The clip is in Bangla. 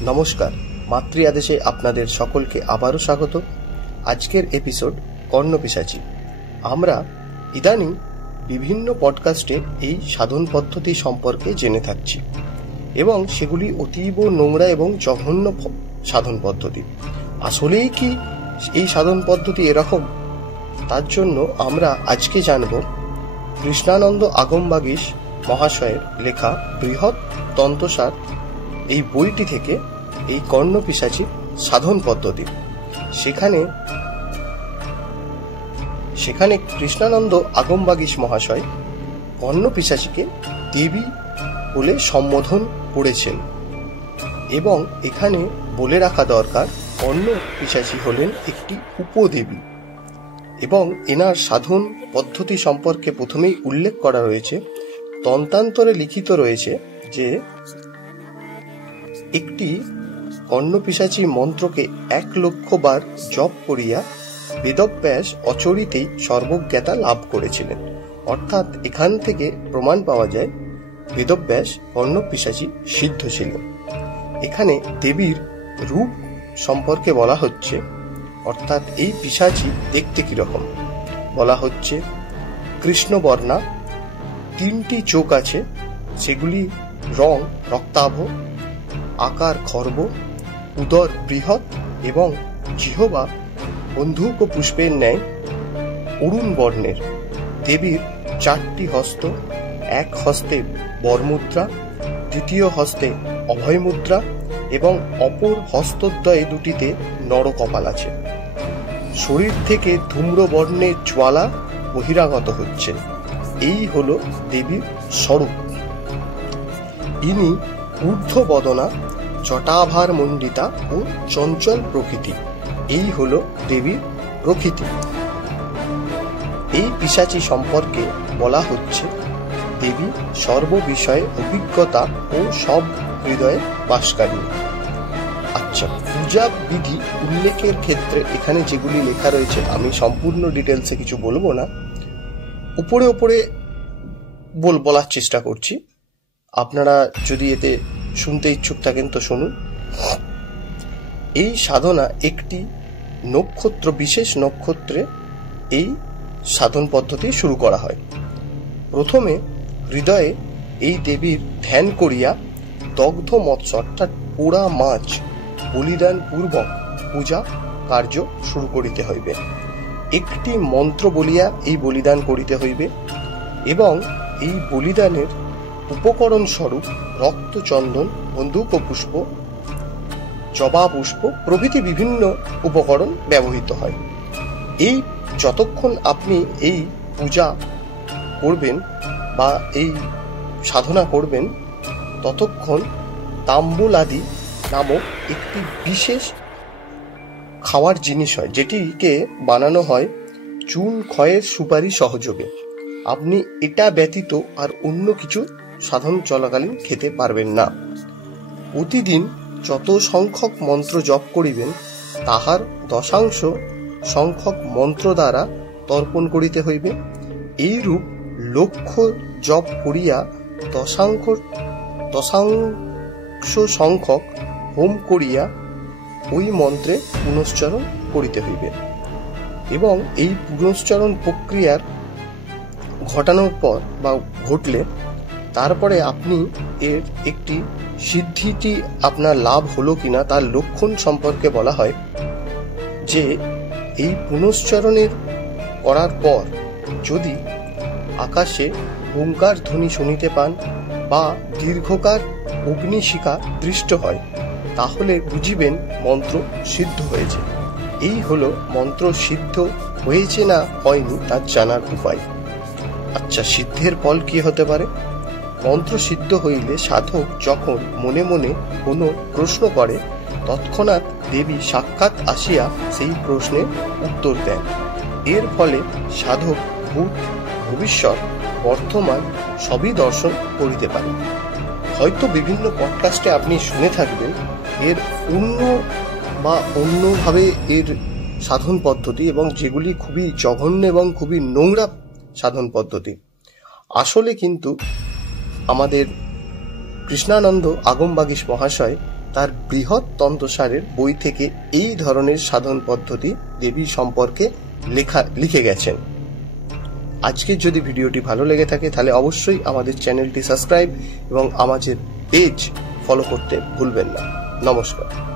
নমস্কার, মাতৃ আদেশে আপনাদের সকলকে আবারও স্বাগত। আজকের এপিসোড কর্ণপিশাচী। আমরা ইদানিং বিভিন্ন পডকাস্টে এই সাধন পদ্ধতি সম্পর্কে জেনে থাকছি এবং সেগুলি অতীব নোংরা এবং জঘন্য সাধন পদ্ধতি। আসলেই কি এই সাধন পদ্ধতি এরকম? তার জন্য আমরা আজকে জানব কৃষ্ণানন্দ আগমবাগীশ মহাশয়ের লেখা বৃহৎ তন্ত্রসার এই বইটি থেকে এই কর্ণপিশাচী সাধন পদ্ধতি। সেখানে কৃষ্ণানন্দ আগমবাগীশ মহাশয় কর্ণপিশাচীকে দেবী বলে সম্বোধন করেছেন এবং এখানে বলে রাখা দরকার কর্ণপিশাচী হলেন একটি উপদেবী এবং এনার সাধন পদ্ধতি সম্পর্কে প্রথমেই উল্লেখ করা রয়েছে। তন্ত্রান্তরে লিখিত রয়েছে যে একটি কর্ণপিশাচী মন্ত্রকে 1,00,000 বার জপ করিয়া বেদব্যাস অচরিতেই সর্বজ্ঞতা লাভ করেছিলেন। অর্থাৎ এখান থেকে প্রমাণ পাওয়া যায় বেদব্যাস কর্ণপিশাচী সিদ্ধ ছিলেন। এখানে দেবীর রূপ সম্পর্কে বলা হচ্ছে, অর্থাৎ এই পিশাচী দেখতে কিরকম বলা হচ্ছে। কৃষ্ণবর্ণা, 3টি চোখ আছে, সেগুলি রং রক্তাভ, আকার খর্ব, উদর বৃহৎ এবং জিহ্বা বন্ধুক ও পুষ্পের ন্যায় অরুণ বর্ণের। দেবীর 4টি হস্ত, এক হস্তে বরমুদ্রা, দ্বিতীয় হস্তে অভয় মুদ্রা এবং অপর হস্তদ্বয়ে 2টিতে নরকপাল আছে। শরীর থেকে ধূম্র বর্ণের জ্বালা বহিরাগত হচ্ছে। এই হলো দেবীর স্বরূপ। ইনি ঊর্ধ্ববদনা, জটাভার মণ্ডিতা ও চঞ্চল প্রকৃতি। এই হলো দেবীর প্রকৃতি। এই পিশাচী সম্পর্কে বলা হচ্ছে দেবী সর্ববিষয়ে অভিজ্ঞতা ও সব হৃদয়ে বাসকারী। আচ্ছা, পূজা বিধি উল্লেখের ক্ষেত্রে এখানে যেগুলি লেখা রয়েছে আমি সম্পূর্ণ ডিটেলসে কিছু বলবো না, উপরে উপরে বলার চেষ্টা করছি। আপনারা যদি এতে শুনতে ইচ্ছুক থাকেন তো শুনুন। এই সাধনা একটি নক্ষত্র, বিশেষ নক্ষত্রে এই সাধন পদ্ধতি শুরু করা হয়। প্রথমে হৃদয়ে এই দেবীর ধ্যান করিয়া দগ্ধ মৎস্য অর্থাৎ পোড়া মাছ বলিদান পূর্বক পূজা কার্য শুরু করিতে হইবে। একটি মন্ত্র বলিয়া এই বলিদান করিতে হইবে এবং এই বলিদানের উপকরণ স্বরূপ রক্তচন্দন, বন্দুক ও পুষ্প, জবা পুষ্প প্রভৃতি বিভিন্ন উপকরণ ব্যবহৃত হয়। এই যতক্ষণ আপনি এই পূজা করবেন বা এই সাধনা করবেন ততক্ষণ তাম্বুলাদি নামক একটি বিশেষ খাওয়ার জিনিস হয়, যেটিকে বানানো হয় চুন ক্ষয়ের সুপারি সহযোগে। আপনি এটা ব্যতীত আর অন্য কিছু সাধন চলাকালীন খেতে পারবেন না। প্রতিদিন যত সংখ্যক মন্ত্র জপ করিবেন তাহার 10 সংখ্যক মন্ত্র দ্বারা তর্পণ করিতে হইবে। এইরূপ লক্ষ্য জপ করিয়া 10 সংখ্যক হোম করিয়া ওই মন্ত্রে পুনশ্চরণ করিতে হইবে এবং এই পুনশ্চরণ প্রক্রিয়ার ঘটানোর পর বা ঘটলে তারপরে আপনি এর একটি সিদ্ধিটি আপনার লাভ হলো কিনা তার লক্ষণ সম্পর্কে বলা হয় যে এই পুনশ্চরণের করার পর যদি আকাশে ওঙ্কার ধ্বনি শুনিতে পান বা দীর্ঘকার অগ্নিশিখা দৃষ্ট হয় তাহলে বুঝিবেন মন্ত্র সিদ্ধ হয়েছে। এই হলো মন্ত্র সিদ্ধ হয়েছে না হয়নি তার জানার উপায়। আচ্ছা, সিদ্ধের ফল কি হতে পারে? মন্ত্র সিদ্ধ হইলে সাধক যখন মনে মনে কোনো প্রশ্ন করে তৎক্ষণাৎ দেবী সাক্ষাৎ আসিয়া সেই প্রশ্নের উত্তর দেন। এর ফলে সাধক ভূত, ভবিষ্যৎ, বর্তমান সবই দর্শন করিতে পারে। হয়তো বিভিন্ন পডকাস্টে আপনি শুনে থাকবেন এর অন্যভাবে এর সাধন পদ্ধতি এবং যেগুলি খুবই জঘন্য এবং খুবই নোংরা সাধন পদ্ধতি। আসলে কিন্তু আমাদের কৃষ্ণানন্দ আগমবাগীশ মহাশয় তার বৃহৎ তন্ত্রসারের বই থেকে এই ধরনের সাধন পদ্ধতি দেবী সম্পর্কে লিখে গেছেন। আজকে যদি ভিডিওটি ভালো লেগে থাকে তাহলে অবশ্যই আমাদের চ্যানেলটি সাবস্ক্রাইব এবং আমাদের পেজ ফলো করতে ভুলবেন না। নমস্কার।